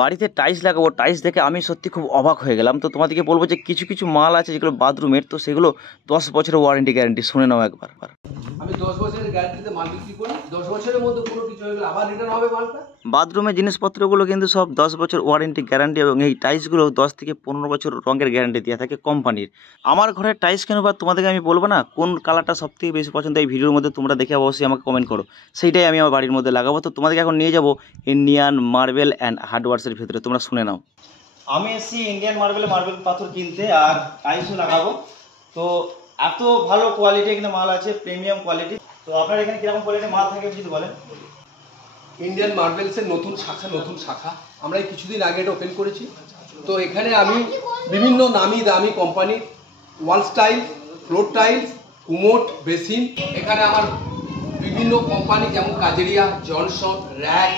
বাড়িতে টাইলস লাগাবো, টাইলস দেখে আমি সত্যি খুব অবাক হয়ে গেলাম। তো তোমাদেরকে বলবো যে কিছু কিছু মাল আছে যেগুলো বাথরুমের, তো সেগুলো 10 বছরের ওয়ারেন্টি গ্যারেন্টি, শুনে নাও একবার। আমি 10 বছরের গ্যারান্টিতে মাল বিক্রি করি। 10 বছরের মধ্যে কোনো কিছু হলে আবার রিটার্ন হবে মালটা। বাথরুমের জিনিসপত্রগুলো কিন্তু সব 10 বছর ওয়ারেন্টি গ্যারান্টি, এবং এই টাইলসগুলো 10 থেকে 15 বছর রঙের গ্যারান্টি দেওয়া থাকে কোম্পানির। আমার ঘরের টাইলস কেন বা তোমাদেরকে আমি বলবো না কোন কালারটা সব থেকে বেশি পছন্দ, এই ভিডিওর মধ্যে তোমরা দেখে অবশ্যই আমাকে কমেন্ট করো, সেইটাই আমি আমার বাড়ির মধ্যে লাগাবো। তো তোমাদেরকে এখন নিয়ে যাবো ইন্ডিয়ান মার্বেল অ্যান্ড হার্ডওয়ার্সের ভিতরে, তোমরা শুনে নাও। আমি এসেছি ইন্ডিয়ান মার্বেল পাথর কিনতে আর টাইলসও লাগাবো। তো এত ভালো কোয়ালিটি এখানে মাল আছে, প্রিমিয়াম কোয়ালিটি। তো আপনার এখানে কিরকম কোয়ালিটির মাল থাকে যদি বলেন। ইন্ডিয়ান মার্বেলসের নতুন শাখা আমরা এই কিছুদিন আগে এটা ওপেন করেছি। তো এখানে আমি বিভিন্ন নামি দামি company wall tiles, floor tiles, commode, basin, এখানে আমার বিভিন্ন কোম্পানি যেমন কাজেরিয়া, জনসন, র্যাক,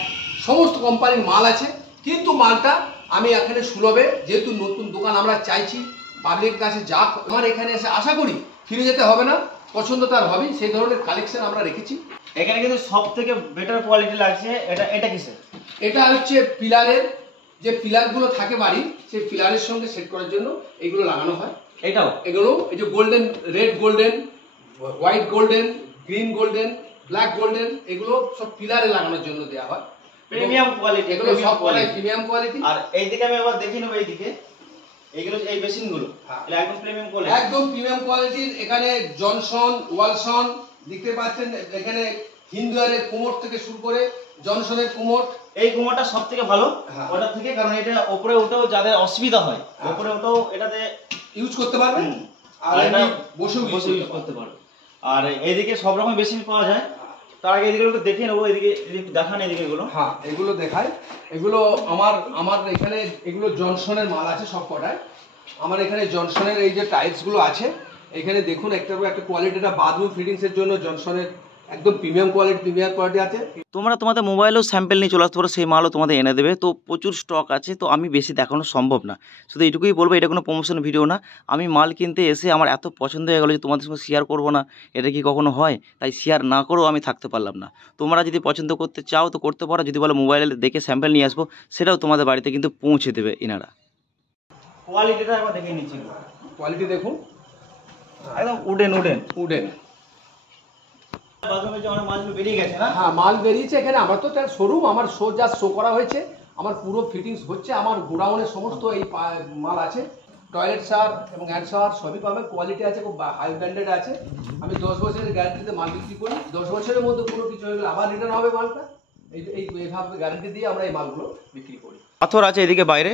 সমস্ত কোম্পানির মাল আছে। কিন্তু মালটা আমি এখানে সুলভে, যেহেতু নতুন দোকান আমরা চাইছি পাবলিকের কাছে যা আমার এখানে এসে আশা করি ফিরে যেতে হবে না, পছন্দ তার হবে, সেই ধরনের কালেকশন আমরা রেখেছি। এখানে কিন্তু সব থেকে বেটার কোয়ালিটি লাগছে। এটা কিসের? এটা হচ্ছে পিলারের যে পিলারগুলো থাকে বাড়ি, সেই পিলারের সঙ্গে সেট করার জন্য এগুলো লাগানো হয়। এগুলো এই যে golden, red golden, white golden, green golden, black golden, এগুলো সব পিলারে লাগানোর জন্য দেওয়া হয়। প্রিমিয়াম কোয়ালিটি, এগুলো সব প্রিমিয়াম কোয়ালিটি। আর এইদিকে আমি একবার দেখি নেব, এইদিকে এইগুলো এই বেসিনগুলো একদম প্রিমিয়াম কোয়ালিটি, একদম প্রিমিয়াম কোয়ালিটির। এখানে জনসন, ওয়ালসন দেখতে পাচ্ছেন, এখানে হিন্দুয়ারের কুমোট থেকে শুরু করে জনসনের কুমোট। এই কুমোটটা সব থেকে ভালো ওটার থেকে, কারণ এটা উপরে উঠেও যাদের অসুবিধা হয় উপরে উঠেও এটাতে ইউজ করতে পারবেন, আর এটা বসে ইউজ করতে পারবেন। আর এইদিকে সব রকম বেসিন পাওয়া যায়। তার আগে এদিকে একটু দেখে নেবো, এদিকে দেখান, এদিকে এগুলো। হ্যাঁ, এগুলো দেখায়। এগুলো আমার এখানে এগুলো জনসনের মাল আছে সব কটায়। আমার এখানে জনসনের এই যে টাইলসগুলো আছে, এখানে দেখুন একটা কোয়ালিটিটা বাথরুম ফিটিংসের জন্য জনসনের একদম প্রিমিয়াম কোয়ালিটি আছে। তোমরা তোমাদের মোবাইলেও স্যাম্পল নিয়ে চলে আসতে পারো, সেই মালও তোমাদের এনে দেবে। তো প্রচুর স্টক আছে, তো আমি বেশি দেখানো সম্ভব না, শুধু এইটুকুই বলবো, এটা কোনো প্রমোশন ভিডিও না। আমি মাল কিনতে এসে আমার এত পছন্দ হয়ে গেলো যে তোমাদের সঙ্গে শেয়ার করবো না, এটা কি কখনো হয়? তাই শেয়ার না করেও আমি থাকতে পারলাম না। তোমরা যদি পছন্দ করতে চাও তো করতে পারো, যদি বলো মোবাইলে দেখে স্যাম্পল নিয়ে আসবো, সেটাও তোমাদের বাড়িতে কিন্তু পৌঁছে দেবে এনারা। কোয়ালিটিটা একবার দেখে নিচ্ছি। কোয়ালিটি দেখুন, একদম উডেন। হ্যাঁ, মাল বেরিয়েছে এখানে। আমার তো শোরুম, আমার শো করা হয়েছে, আমার পুরো ফিটিংস হচ্ছে। আমার গোডাউনের সমস্ত এই মাল আছে, টয়লেট শাওয়ার এবং হ্যান্ড শাওয়ার সবই পাবেন। কোয়ালিটি আছে, খুব হাই ব্র্যান্ডেড আছে। আমি 10 বছরের গ্যারান্টিতে মাল বিক্রি করি। 10 বছরের মধ্যে কোনো কিছু হলে আবার রিটার্ন হবে মালটা। এইভাবে গ্যারান্টি দিয়ে আমরা এই মালগুলো বিক্রি করি। পাথর আছে এদিকে, বাইরে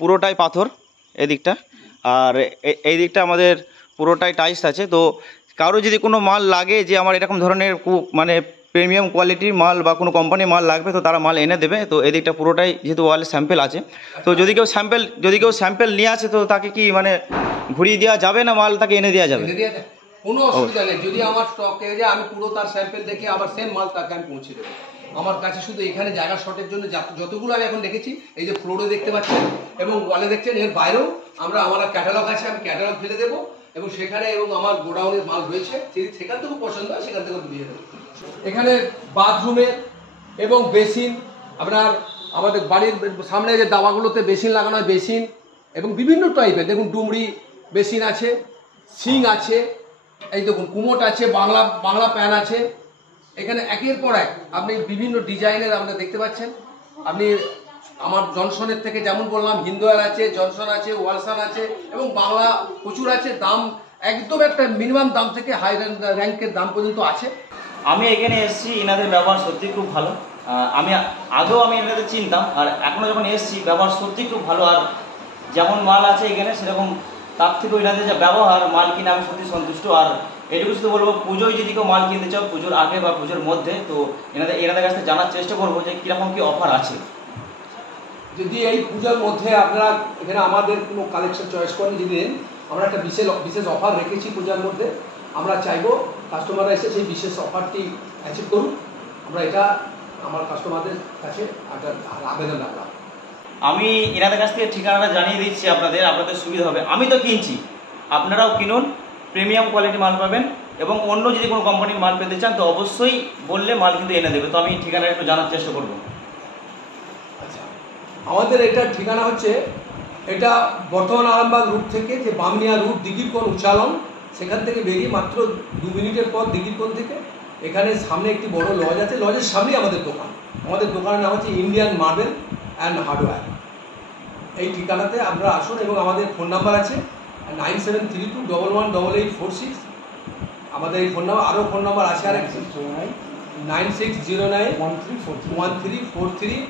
পুরোটাই পাথর এদিকটা, আর এই দিকটা আমাদের পুরোটাই টাইলস আছে। তো কারো যদি কোনো মাল লাগে যে আমার এরকম ধরনের মানে প্রিমিয়াম কোয়ালিটির মাল বা কোনো কোম্পানির মাল লাগবে, তো তারা মাল এনে দেবে। তো এদিকটা পুরোটাই যেহেতু ওয়ালে স্যাম্পেল আছে, তো যদি কেউ স্যাম্পেল নিয়ে আসে, তো তাকে কি মানে ঘুরিয়ে দেওয়া যাবে না, মাল তাকে এনে দেওয়া যাবে? কোনো অসুবিধা নেই। যদি আমার স্টক হয়ে যায়, আমি পুরো তার স্যাম্পেল দেখে আবার সেম মাল তাকে আমি পৌঁছে দেবো। আমার কাছে শুধু এখানে জায়গা শর্টের জন্য যতগুলো আমি এখন রেখেছি, এই যে ফ্লোরে দেখতে পাচ্ছেন এবং ওয়ালে দেখছেন, এর বাইরেও আমার ক্যাটালগ আছে, আমি ক্যাটালগ ফেলে দেবো এবং সেখানে এবং আমার গোডাউনের মাল রয়েছে, যদি সেখান থেকেও পছন্দ হয় সেখান থেকেও দিয়ে দেবো। এখানে বাথরুমের এবং বেসিন, আমাদের বাড়ির সামনে যে দাওয়াগুলোতে বেসিন লাগানো হয়, বেসিন এবং বিভিন্ন টাইপের দেখুন, ডুমরি বেসিন আছে, সিং আছে, এই দেখুন কুমোট আছে, বাংলা প্যান আছে। এখানে একের পর এক আপনি বিভিন্ন ডিজাইনের আপনারা দেখতে পাচ্ছেন। আপনি আমার জনসনের থেকে যেমন বললাম, হিন্দুয়ার আছে, জনসন আছে, ওয়ালসান আছে এবং বাংলা প্রচুর আছে। দাম একদম একটা মিনিমাম দাম থেকে হাই র্যাঙ্কের দাম পর্যন্ত আছে। আমি এখানে এসেছি, এনাদের ব্যবহার সত্যি খুব ভালো। আমি আগেও এনাদের চিনতাম, আর এখনও যখন এসেছি ব্যবহার সত্যি খুব ভালো। আর যেমন মাল আছে এখানে সেরকম তার থেকেও এনাদের যে ব্যবহার, মাল কিনে আমি সত্যি সন্তুষ্ট। আর এটুকু শুধু বলবো, পুজোয় যদি কেউ মাল কিনতে চাও, পুজোর আগে বা পুজোর মধ্যে, তো এনাদের কাছ থেকে জানার চেষ্টা করবো যে কীরকম কী অফার আছে। যদি এই পূজার মধ্যে আপনারা এখানে আমাদের কোনো কালেকশন চয়েস করেন, যদি নেন, আমরা একটা বিশেষ অফার রেখেছি পূজার মধ্যে। আমরা চাইবো কাস্টমাররা এসে সেই বিশেষ অফারটি অ্যাচিভ করুন। আমরা এটা আমার কাস্টমারদের কাছে একটা আবেদন রাখলাম। আমি এনাদের কাছ থেকে ঠিকানাটা জানিয়ে দিচ্ছি, আপনাদের সুবিধা হবে। আমি তো কিনছি, আপনারাও কিনুন, প্রিমিয়াম কোয়ালিটি মাল পাবেন। এবং অন্য যদি কোনো কোম্পানির মাল পেতে চান, তো অবশ্যই বললে মাল কিন্তু এনে দেবে। তো আমি ঠিকানাটা একটু জানার চেষ্টা করবো। আচ্ছা, আমাদের এটার ঠিকানা হচ্ছে, এটা বর্তমান আরামবাগ রুট থেকে যে বামনিয়া রুট দিঘির কোণ উচ্চালন, সেখান থেকে বেরিয়ে মাত্র 2 মিনিটের পর দিঘির কোণ থেকে এখানে সামনে একটি বড় লজ আছে, লজের সামনেই আমাদের দোকান। আমাদের দোকানের নাম হচ্ছে ইন্ডিয়ান মার্বেল অ্যান্ড হার্ডওয়্যার। এই ঠিকানাতে আপনারা আসুন এবং আমাদের ফোন নাম্বার আছে 9732118846। আমাদের এই ফোন নাম্বার, আরও ফোন নাম্বার আছে, আর 9609 13434343।